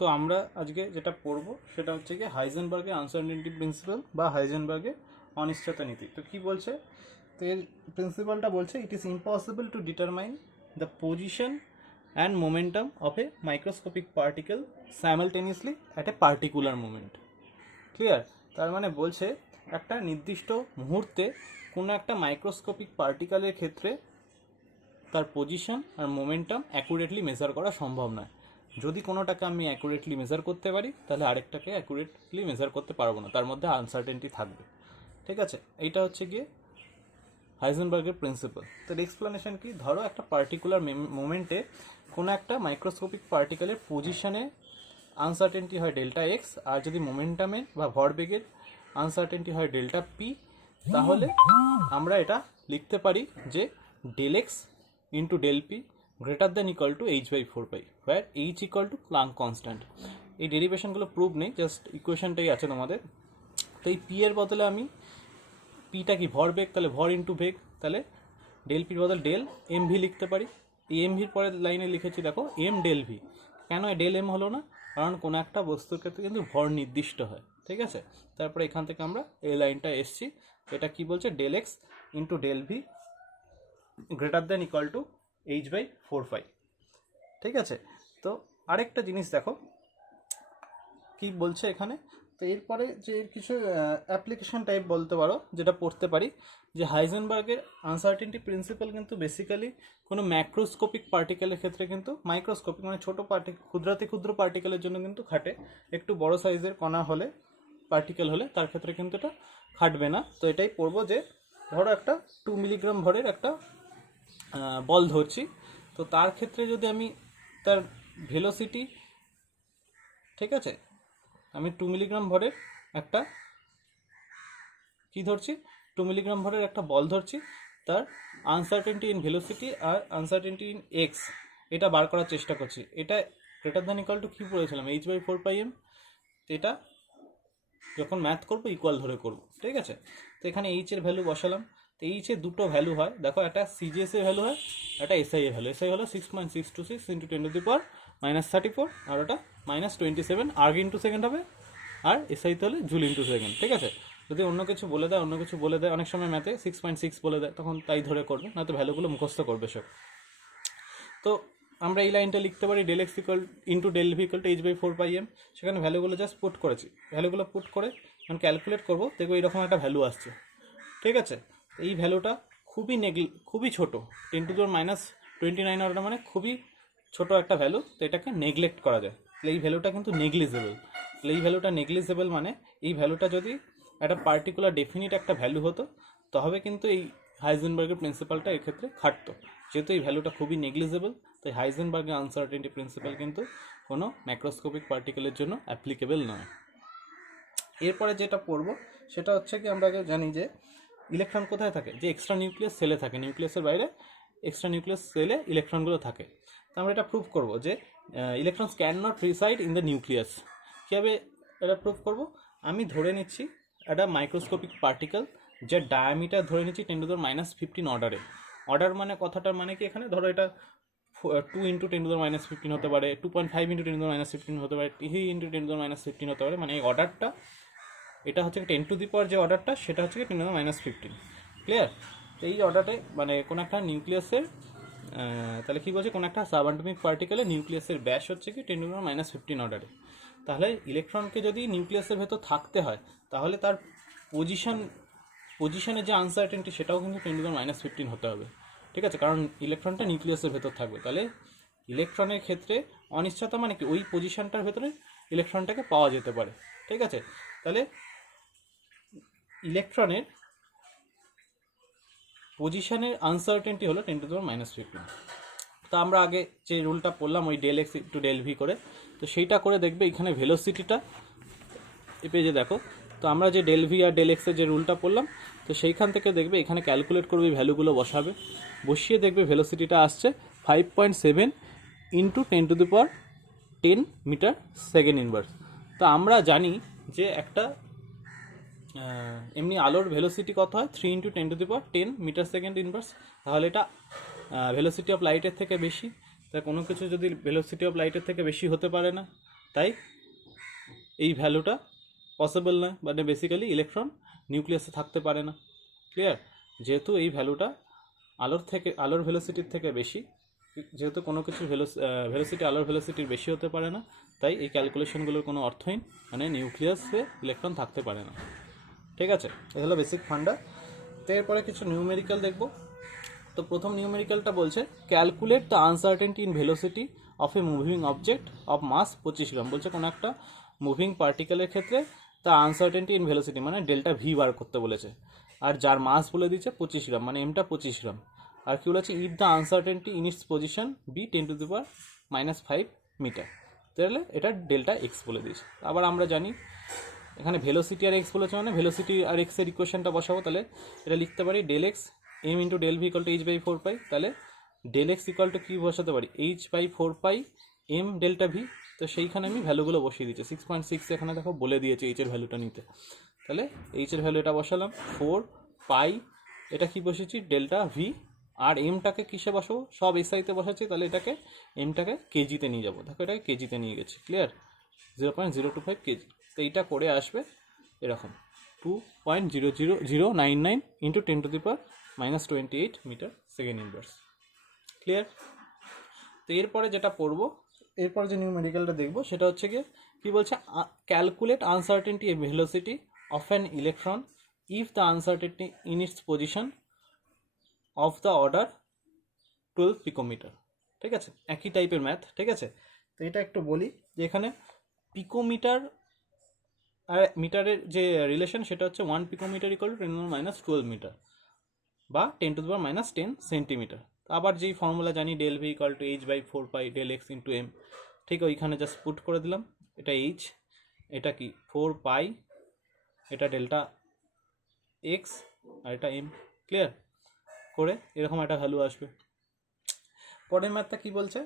তো আমরা আজকে যেটা পড়ব সেটা হচ্ছে কি হাইজেনবার্গের আনসার্টেনটি প্রিন্সিপাল বা হাইজেনবার্গের অনিশ্চয়তা নীতি। তো কি বলছে, তো এর প্রিন্সিপালটা বলছে it is impossible to determine the position and momentum of A microscopic particle simultaneously at a particular moment. Clear? তার মানে বলছে একটা নির্দিষ্ট মুহূর্তে কোনো একটা মাইক্রোস্কোপিক পার্টিকেলের ক্ষেত্রে তার পজিশন আর মোমেন্টাম অ্যাকুরেটলি মেজার করা সম্ভব নয়। যদি কোনোটাকে আমি অ্যাকুরেটলি মেজার করতে পারি তাহলে আরেকটাকে অ্যাকুরেটলি মেজার করতে পারবো না, তার মধ্যে আনসার্টেনটি থাকবে। ঠিক আছে, এইটা হচ্ছে গিয়ে হাইজেনবার্গের প্রিন্সিপাল। তার এক্সপ্লেনেশন কি, ধরো একটা পার্টিকুলার মোমেন্টে কোনো একটা মাইক্রোস্কোপিক পার্টিকেলের পজিশনে আনসার্টেনটি হয় ডেল্টা এক্স, আর যদি মোমেন্টামে বা ভরবেগের আনসার্টেনটি হয় ডেল্টা পি, তাহলে আমরা এটা লিখতে পারি যে del x into del p greater than equal to h/4π, where H equal to Planck constant. এই ডেরিভেশনগুলো প্রুভ নেই, জাস্ট ইকুয়েশনটাই আছে তোমাদের। তো এই পি এর বদলে আমি পিটা কি ভরবেগ, তাহলে ভর ইন্টু বেগ, তাহলে ডেল পির বদলে ডেল এম ভি লিখতে পারি। এই এম ভির পরের লাইনে লিখেছি দেখো এম ডেল ভি। কেন ডেল এম হলো না? কারণ কোনো একটা বস্তুর ক্ষেত্রে কিন্তু ভর নির্দিষ্ট হয়। ঠিক আছে, তারপরে এখান থেকে আমরা এই লাইনটা এসছি, এটা কি বলছে, del x into del v greater than equal to h/4π। ঠিক আছে, তো আরেকটা জিনিস দেখো কি বলছে এখানে। তো এরপরে যে কিছু অ্যাপ্লিকেশন টাইপ বলতে পারো যেটা পড়তে পারি, যে হাইজেনবার্গের আনসার্টেনটি প্রিন্সিপাল কিন্তু বেসিক্যালি কোনো ম্যাক্রোস্কোপিক পার্টিকেলের ক্ষেত্রে কিন্তু, মাইক্রোস্কোপিক মানে ছোটো ক্ষুদ্রাতি ক্ষুদ্র পার্টিকেলের জন্য কিন্তু খাটে, একটু বড় সাইজের কণা হলে, পার্টিকেল হলে তার ক্ষেত্রে কিন্তু এটা খাটবে না। তো এটাই পড়বো যে ধরো একটা 2 মিলিগ্রাম ভরের একটা বল ধরছি, তো তার ক্ষেত্রে যদি আমি তার ভেলোসিটি, ঠিক আছে, আমি 2 মিলিগ্রাম ভরের একটা কি ধরছি, 2 মিলিগ্রাম ভরের একটা বল ধরছি, তার আনসার্টেনটি ইন ভেলোসিটি আর আনসার্টেনটি ইন এক্স এটা বার করার চেষ্টা করছি। এটা গ্রেটার দ্যান ইকুয়াল টু কী পড়েছিলাম, h/4πm। এটা যখন ম্যাথ করবো ইকুয়াল ধরে করবো। ঠিক আছে, তো এখানে এইচ এর ভ্যালু বসালাম। তো এইচ এর দুটো ভ্যালু হয়, দেখো একটা সিজিএস এর ভ্যালু হয়, একটা এসআই এর ভ্যালু। এসআই হলো 6.626 ইন্টু 10⁻⁻34, আর ওটা -27 আর্গ ইন্টু সেকেন্ড হবে, আর এসআই তো হলে জুল ইন্টু সেকেন্ড। ঠিক আছে, যদি অন্য কিছু বলে দেয় অনেক সময় ম্যাথে 6.6 বলে দেয়, তখন তাই ধরে করবে, নয়তো ভ্যালুগুলো মুখস্থ করবে সব। তো আমরা এই লাইনটা লিখতে পারি del x equal into del v equal to h/4πm। সেখানে ভ্যালুগুলো জাস্ট পুট করেছি, ভ্যালুগুলো পুট করে যখন ক্যালকুলেট করবো দেখবো এরকম একটা ভ্যালু আসছে। ঠিক আছে, এই ভ্যালুটা খুবই ছোটো, 10⁻29 অর্ডার, মানে খুবই ছোট একটা ভ্যালু। তো এটাকে নেগলেক্ট করা যায়, তাহলে এই ভ্যালুটা কিন্তু নেগলিজেবল। তাহলে এই ভ্যালুটা নেগলিজেবল মানে এই ভ্যালুটা যদি একটা পার্টিকুলার ডেফিনিট একটা ভ্যালু হতো, তবে কিন্তু এই হাইজেনবার্গের প্রিন্সিপালটা এক্ষেত্রে খাটতো। যেহেতু এই ভ্যালুটা খুবই নেগলিজেবল, তাই হাইজেনবার্গের আনসার্টেনটি প্রিন্সিপাল কিন্তু কোনো ম্যাক্রোস্কোপিক পার্টিকেলের জন্য অ্যাপ্লিকেবল নয়। এরপরে যেটা পড়বো সেটা হচ্ছে কি, আমরা আগে জানি যে ইলেকট্রন কোথায় থাকে, যে এক্সট্রা নিউক্লিয়াস সেলে থাকে, নিউক্লিয়াসের বাইরে এক্সট্রা নিউক্লিয়াস সেলে ইলেকট্রনগুলো থাকে। তো আমরা এটা প্রুভ করবো যে electrons can not reside in the nucleus. কীভাবে এটা প্রুভ করবো, আমি ধরে নিচ্ছি একটা মাইক্রোস্কোপিক পার্টিকেল, যে ডায়ামিটার ধরে নিচ্ছি 10⁻15 অর্ডারে। অর্ডার মানে কথাটার মানে কি, এখানে ধরো এটা 2 ইন্টু 10⁻15 হতে পারে, 2.5 ইন্টু 10⁻15 হতে পারে, 3 ইন্টু 10⁻15 হতে পারে। মানে এই অর্ডারটা, এটা হচ্ছে 10 টু দি পাওয়ার যে অর্ডারটা, সেটা হচ্ছে 10⁻15। ক্লিয়ার? তো এই অর্ডারে মানে কোনো একটা নিউক্লিয়াসের, তাহলে কী বলছে, কোনো একটা সাবঅ্যাটমিক পার্টিকেলের নিউক্লিয়াসের ব্যাস হচ্ছে কি 10⁻15 অর্ডারে। তাহলে ইলেকট্রনকে যদি নিউক্লিয়াসের ভেতর থাকতে হয়, তাহলে তার পজিশনের যে আনসার্টেনটি সেটাও কিন্তু 10⁻15 হতে হবে। ঠিক আছে, কারণ ইলেকট্রনটা নিউক্লিয়াসের ভেতর থাকবে। তাহলে ইলেকট্রনের ক্ষেত্রে অনিশ্চয়তা মানে কি, ওই পজিশনটার ভেতরে ইলেকট্রনটাকে পাওয়া যেতে পারে। ঠিক আছে, তাহলে ইলেকট্রনের পজিশনের আনসার্টেনটি হলো 10⁻15। তো আমরা আগে যে রুলটা পড়লাম ওই del x into del v করে, তো সেইটা করে দেখবে এখানে ভেলোসিটিটা এ পেজে দেখো। তো আমরা যে ডেল ভি আর ডেল এক্সের যে রুলটা পড়লাম, তো সেইখান থেকে দেখবে এখানে ক্যালকুলেট করবে, ভ্যালুগুলো বসিয়ে দেখবে ভেলোসিটিটা আসছে 5.7 ইন্টু 10⁻10 মিটার সেকেন্ড ইনভার্স। তো আমরা জানি যে একটা এমনি আলোর ভেলোসিটি কত হয়, 3 ইন্টু 10⁻10 মিটার সেকেন্ড ইনভার্স। তাহলে এটা ভেলোসিটি অফ লাইটের থেকে বেশি। তাই কোনো কিছু যদি ভেলোসিটি অফ লাইটের থেকে বেশি হতে পারে না, তাই এই ভ্যালুটা পসিবল নয়, মানে বেসিক্যালি ইলেকট্রন নিউক্লিয়াসে থাকতে পারে না। ক্লিয়ার? যেহেতু এই ভ্যালুটা আলোর ভেলোসিটির থেকে বেশি, যেহেতু কোনো কিছুর ভেলোসিটি আলোর ভেলোসিটির বেশি হতে পারে না, তাই এই ক্যালকুলেশনগুলোর কোনো অর্থহীন, মানে নিউক্লিয়াসে ইলেকট্রন থাকতে পারে না। ঠিক আছে, এই হলো বেসিক ফান্ডা। তো এরপরে কিছু নিউমেরিক্যাল দেখব। তো প্রথম নিউমেরিক্যালটা বলছে calculate the uncertainty in velocity of a moving object of mass 25 gram. বলছে কোনো একটা মুভিং পার্টিকেলের ক্ষেত্রে তা আনসার্টেনটি ইন ভেলোসিটি মানে ডেল্টা ভি বার করতে বলেছে, আর যার মাস বলে দিচ্ছে 25 গ্রাম, মানে এমটা 25 গ্রাম। আর কি বলেছে, if the uncertainty in its position be 10⁻⁵ metre, তাহলে এটা ডেল্টা এক্স বলে দিয়েছে। আবার আমরা জানি এখানে ভেলোসিটি আর এক্স বলেছে, মানে ভেলোসিটি আর এক্সের ইকুয়েশনটা বসাবো, তাহলে এটা লিখতে পারি del x m into del v equal to h/4 pi. তাহলে ডেল এক্স ইকুয়াল টু কী বসাতে পারি, h/4 pi M delta V. তো সেইখানে আমি ভ্যালুগুলো বসিয়ে দিচ্ছি, 6.6 এখানে দেখো বলে দিয়েছে এইচের ভ্যালুটা নিতে। তাহলে এইচের ভ্যালু এটা বসালাম 4 পাই, এটা কি বসেছি ডেল্টা ভি, আর এমটাকে কিসে বসাবো, সব এসআইতে বসাচ্ছি, তাহলে এটাকে এমটাকে কেজিতে নিয়ে যাবো। দেখো এটাকে কেজিতে নিয়ে গেছি। ক্লিয়ার? 0.025 কেজি। তো এইটা করে আসবে এরকম 2.00099 into 10⁻⁻28 metre second inverse. Clear? তো এরপরে যেটা পড়বো, এরপরে যে নিউমেরিক্যালটা দেখবো সেটা হচ্ছে কি বলছে, calculate uncertainty velocity of an electron if the uncertainty in its position of the order 12 picometre. ঠিক আছে, একই টাইপের ম্যাথ। ঠিক আছে, তো এটা একটু বলি যে এখানে পিকোমিটার আর মিটারের যে রিলেশন সেটা হচ্ছে 1 পিকোমিটার ইকুয়াল টু 10⁻12 মিটার বা 10⁻10 সেন্টিমিটার। আবার যেই ফর্মুলা জানি del v equal to h/4 pi del x into m, ঠিক ওইখানে জাস্ট পুট করে দিলাম। এটা এইচ, এটা কি 4 পাই, এটা ডেল্টা এক্স, আর এটা এম। ক্লিয়ার? করে এরকম একটা ভ্যালু আসবে। পরের ম্যাথটা কি বলছে,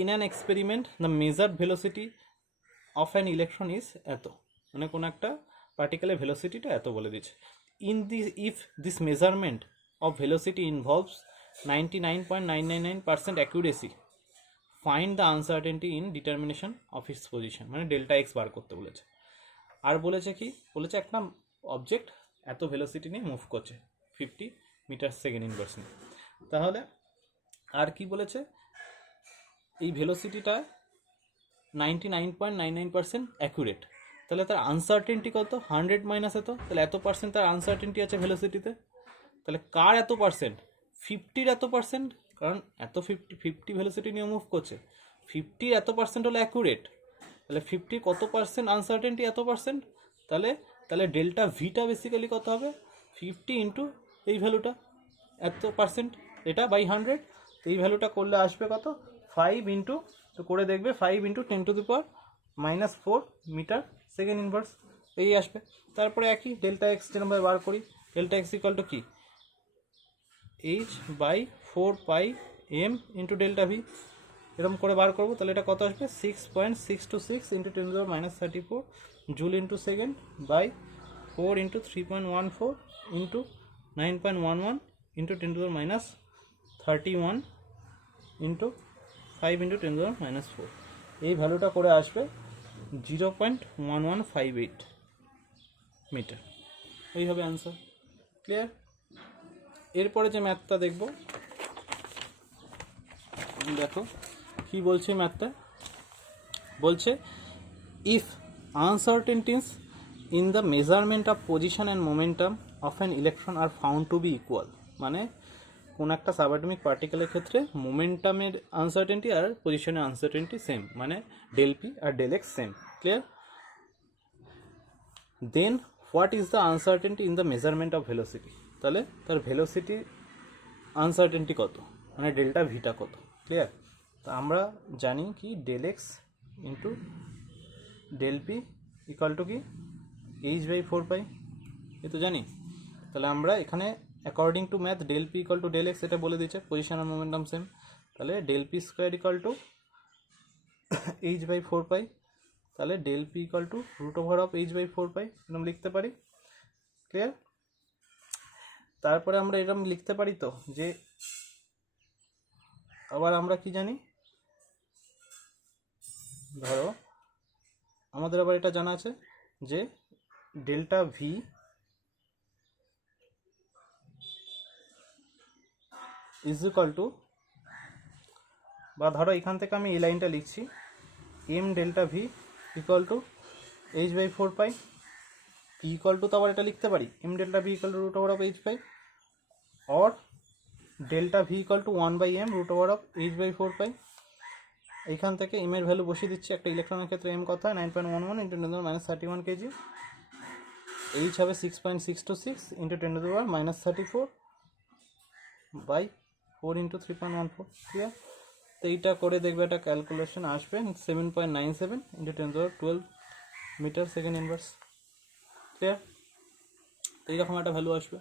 in an experiment the measured velocity of an electron is এত, মানে কোনো একটা পার্টিকেলের ভেলোসিটিটা এত বলে দিচ্ছে। If this measurement of velocity involves 99.999% accuracy, find the uncertainty in determination of its position, মানে ডেল্টা এক্স বার করতে বলেছে। আর বলেছে কি বলেছে, একটা অবজেক্ট এত ভেলোসিটি নিয়ে মুভ করছে 50 মিটার সেকেন্ড ইনভার্স নিয়ে। তাহলে আর কি বলেছে, এই ভেলোসিটিটা 99.99% অ্যাকুরেট, তাহলে তার আনসার্টেনটি কত, 100 মাইনাস এত, তাহলে এত পার্সেন্ট তার আনসার্টেনটি আছে ভেলোসিটিতে। তাহলে কার এত পার্সেন্ট, 50-র এত পার্সেন্ট, কারণ এত 50 ভেলোসিটি নিয়ে মুভ করছে, 50-র এত পার্সেন্ট হলো অ্যাকুরেট। তাহলে 50 কত পার্সেন্ট আনসার্টেনটি, এত পার্সেন্ট, তাহলে ডেল্টা ভিটা বেসিক্যালি কত হবে, 50 ইন্টু এই ভ্যালুটা এত পার্সেন্ট, এটা বাই 100। তো এই ভ্যালুটা করলে আসবে কত, 5 ইন্টু, তো করে দেখবে 5 ইন্টু 10⁻⁻4 মিটার সেকেন্ড ইনভার্স, এই আসবে। তারপরে একই ডেল্টা এক্স যেরকমভাবে বার করি, ডেল্টা এক্স ইকুয়াল টু কি h/4 pi m into delta v, এরকম করে বার করবো। তাহলে এটা কত আসবে, 6.626 into 10⁻34 joule into second by 4 into 3.14 into 9.11 into 10⁻31 into 5 into 10⁻4। এই ভ্যালুটা করে আসবে 0.1158 মিটার। এই হবে অ্যান্সার। ক্লিয়ার? এরপরে যে ম্যাথটা দেখব, দেখো কি বলছে ম্যাথটা, বলছে if uncertainties in the measurement of position and momentum of an electron are found to be equal, মানে কোন একটা সাবঅ্যাটমিক পার্টিকেলের ক্ষেত্রে মোমেন্টামের আনসার্টেনটি আর পজিশনের আনসার্টেনটি সেম, মানে ডেল পি আর del x same. Clear? Then what is the uncertainty in the measurement of velocity, তাহলে তার ভেলোসিটি আনসার্টেনটি কত, মানে ডেল্টা ভিটা কত। ক্লিয়ার? তো আমরা জানি কি del x into del p equal to কি h/4 পাই, এ তো জানি। তাহলে আমরা এখানে according to math del p equal to del x এটা বলে দিচ্ছে, পজিশন আর মোমেন্টাম সেম, তাহলে del p square equal to h/4 pi, তাহলে del p equal to √over h/4 pi এরকম লিখতে পারি। ক্লিয়ার? তারপরে আমরা এরকম লিখতে পারি তো যে, আবার আমরা কি জানি, ধরো আমাদের আবার এটা জানা আছে যে delta v is equal to, বা ধরো এখান থেকে আমি এই লাইনটা লিখছি, m delta v equal to H by 4 pi, equal to তো আবার এটা লিখতে পারি m delta v equal to root over of H pi, or delta v equal to 1/m root over of H by 4 pi. এইখান থেকে M এর value বসিয়ে দিচ্ছি, একটা ইলেকট্রনের ক্ষেত্রে এম কত হয় 9.11 ইন্টু 10⁻31 কেজি, এইচ হবে 6.626 ইন্টু 10⁻34 বাই 4 ইন্টু 3.14। ক্লিয়ার? তো এইটা করে দেখবে একটা ক্যালকুলেশন আসবে 7.97 into 10⁻12 metre second inverse. Clear? তো এইরকম একটা ভ্যালু আসবে।